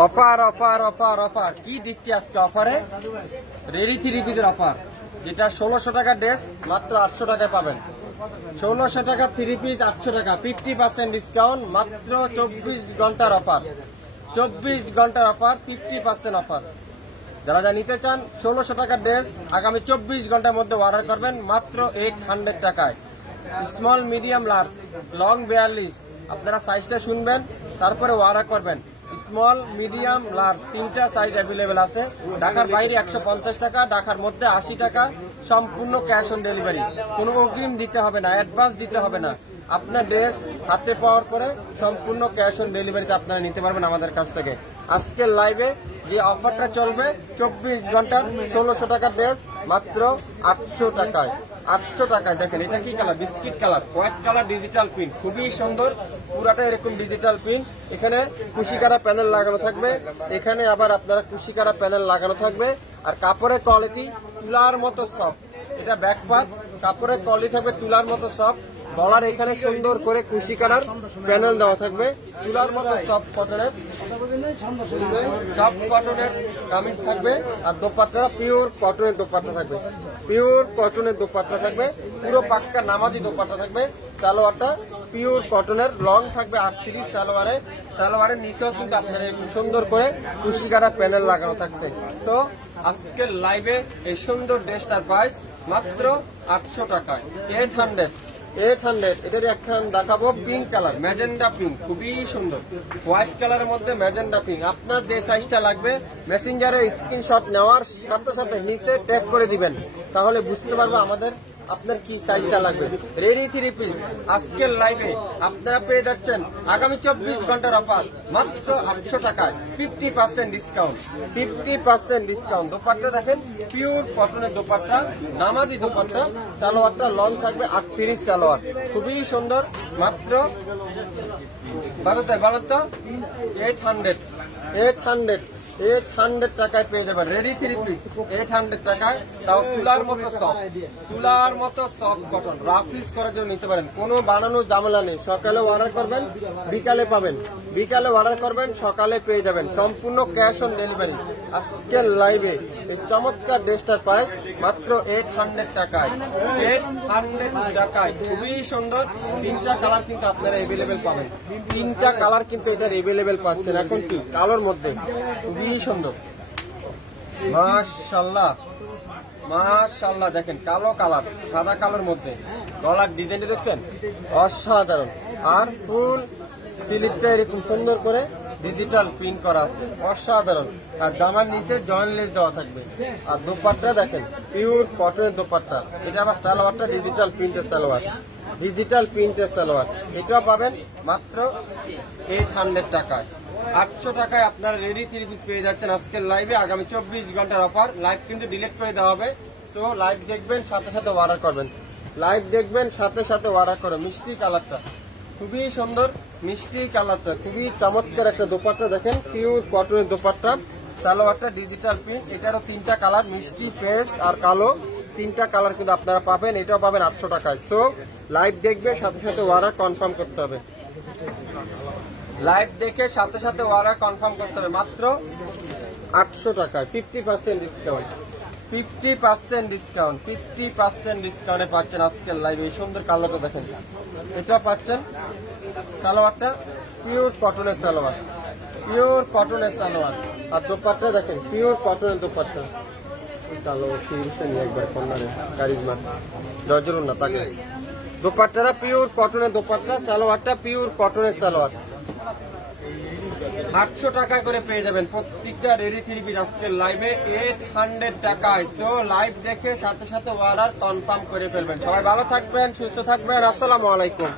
Offer offer offer offer কি দিচ্ছি আজকে অফারে? রেডি 3 পিসের অফার, যেটা 1600 টাকার ড্রেস মাত্র 800 টাকায় পাবেন। 1600 টাকা 3 পিস 800 টাকা, 50% ডিসকাউন্ট, মাত্র 24 ঘন্টার অফার। 24 ঘন্টার অফার, 50% অফার। যারা যা নিতে চান 1600 টাকার ড্রেস আগামী 24 ঘন্টার মধ্যে অর্ডার করবেন মাত্র 800 টাকায়। স্মল, মিডিয়াম, লার্জ, লং 42, আপনারা সাইজটা শুনবেন তারপরে অর্ডার করবেন। স্মল, মিডিয়াম, লার্জ 3টা সাইজ অ্যাভেলেবেল আছে। ঢাকার বাইরে 150 টাকা, ঢাকার মধ্যে 80 টাকা, সম্পূর্ণ ক্যাশ অন ডেলিভারি। কোনো অগ্রিম দিতে হবে না, অ্যাডভান্স দিতে হবে না। আপনার ড্রেস হাতে পাওয়ার পরে সম্পূর্ণ ক্যাশ অন ডেলিভারিতে আপনারা নিতে পারবেন আমাদের কাছ থেকে। আজকের লাইভে যে অফারটা চলবে 24 ঘন্টার 1600 টাকার ড্রেস মাত্র 800 টাকায়। 800 টাকায় দেখেন, এটা কি colour? Biscuit colour, white colour, digital print, খুবই সুন্দর। পুরাটা এরকম ডিজিটাল প্রিন্ট। এখানে কুশিকারা প্যানেল লাগানো থাকবে, এখানে আবার আপনারা কুশিকারা প্যানেল লাগানো থাকবে। আর কাপড়ের কোয়ালিটি তুলার মতো সফট। এটা ব্যাক পার্ট, কাপড়ের কোয়ালিটি থাকবে তুলার মতো সফট। গলার এখানে সুন্দর করে কুশিকারার প্যানেল দেওয়া থাকবে, তুলার মতো সফট কটনের কামিজ থাকবে। আর দোপাট্টা পিওর কটনের দোপাট্টা থাকবে, পিওর কটনের দোপাট্টা থাকবে, পুরো পাক্কা নামাজি দোপাট্টা থাকবে। সালোয়ারটা পিওর কটনের, লং থাকবে 38 সালোয়ারে। সালোয়ারের নিচেও কিন্তু আপনার সুন্দর করে কুশিকারা প্যানেল লাগানো থাকছে। সো আজকের লাইভে এই সুন্দর ড্রেসটার প্রাইস মাত্র 800 টাকায়। 800। এটার একখান দেখাবো পিঙ্ক কালার, ম্যাজেন্ডা পিঙ্ক, খুবই সুন্দর। হোয়াইট কালারের মধ্যে ম্যাজেন্ডা পিঙ্ক। আপনার যে সাইজটা লাগবে মেসেঞ্জারে স্ক্রিনশট নেওয়ার সাথে সাথে নিচে ট্যাগ করে দিবেন, তাহলে বুঝতে পারবো আপনার কি সাইজটা লাগবে। রেডি 3 পিস আজকের লাইভে আপনারা পেয়ে যাচ্ছেন আগামী 24 ঘন্টার অফার মাত্র 800 টাকায়, 50% ডিসকাউন্ট। 50% ডিসকাউন্ট। দোপাট্টা দেখেন, পিওর কটনের দোপাট্টা, নামাজি দোপাট্টা। সালোয়ারটা লং থাকবে 38 সালোয়ার, খুবই সুন্দর। মাত্র 800 টাকায় পেয়ে যাবেন। রেডি 3 পিস 800 টাকায়, তাও তুলার মতো সফট কটন। রাফ ইউজ করার জন্য নিতে পারেন, কোনো বানানোর ঝামেলা নেই। সকালে অর্ডার করবেন, বিকালে পাবেন, বিকালে অর্ডার করবেন, সকালে পেয়ে যাবেন। সম্পূর্ণ ক্যাশ অন ডেলিভারি। আজকের লাইভে এই চমৎকার ড্রেসটার প্রাইস মাত্র 800 টাকায়। 800 টাকায়, খুবই সুন্দর। 3টা কালার কিন্তু আপনারা এভেলেবেল পাবেন। 3টা কালার কিন্তু এটার এভেলেবেল পাচ্ছেন। এখন কি কালোর মধ্যে খুবই সুন্দর, মাশাআল্লাহ মাশাআল্লাহ। দেখেন কালো কালার, সাদা কালোর মধ্যে গলার ডিজাইনটা দেখছেন, অসাধারণ। আর ফুল স্লিপটা এরকম সুন্দর করে ডিজিটাল প্রিন্ট করা আছে, অসাধারণ। আর জামার নিচে জয়েন্ট লেস দেওয়া থাকবে। আর দোপাট্টা দেখেন, পিওর কটনের দোপাট্টা। এটা আবার সালোয়ারটা ডিজিটাল প্রিন্টের সালোয়ার, ডিজিটাল প্রিন্টের সালোয়ার। এটাও পাবেন মাত্র 800 টাকায়। 800 টাকায় আপনারা রেডি 3 পিস পেয়ে যাচ্ছেন আজকের লাইভে। আগামী 24 ঘন্টার অফার। লাইভ কিন্তু ডিলিট করে দেওয়া হবে। সো লাইভ দেখবেন, সাথে সাথে অর্ডার করবেন। লাইভ দেখবেন, সাথে সাথে অর্ডার করবেন। মিষ্টি কালারটা খুবই সুন্দর, মিষ্টি কালারটা খুবই চমৎকার একটা দোপাট্টা। দেখেন পিওর কটনের দোপাট্টা, সালোয়ারটা ডিজিটাল প্রিন্ট। এটারও 3টা কালার, মিষ্টি, পেস্ট আর কালো, 3টা কালার কিন্তু আপনারা পাবেন। এটাও পাবেন 800 টাকায়। সো লাইভ দেখবে, সাথে সাথে অর্ডার কনফার্ম করতে হবে। লাইভ দেখে সাথে সাথে অর্ডার কনফার্ম করতে হবে মাত্র 800 টাকায়। 50% ডিসকাউন্ট, 50% ডিসকাউন্ট, 50% ডিসকাউন্টে পাচ্ছেন আজকের লাইভে। এই সুন্দর কালারটা দেখেন, এটাও পাচ্ছেন। সালোয়ারটা পিওর কটনের সালোয়ার, পিওর কটনের সালোয়ার। আর দোপাট্টা দেখেন, পিওর কটনের দোপাট্টা। কালো শিরছে নিয়ে একবার কন্যারে কারিজমা দজরুন না তাকে। দোপাট্টাটা পিওর কটনের দোপাট্টা, সালোয়ারটা পিওর কটনের সালোয়ার। 800 টাকা করে পেয়ে যাবেন প্রত্যেকটা রেডি 3 পিস আজকের লাইভে 800 টাকায়। সো লাইভ দেখে সাথে সাথে অর্ডার কনফার্ম করে ফেলবেন। সবাই ভালো থাকবেন, সুস্থ থাকবেন। আসসালামু আলাইকুম।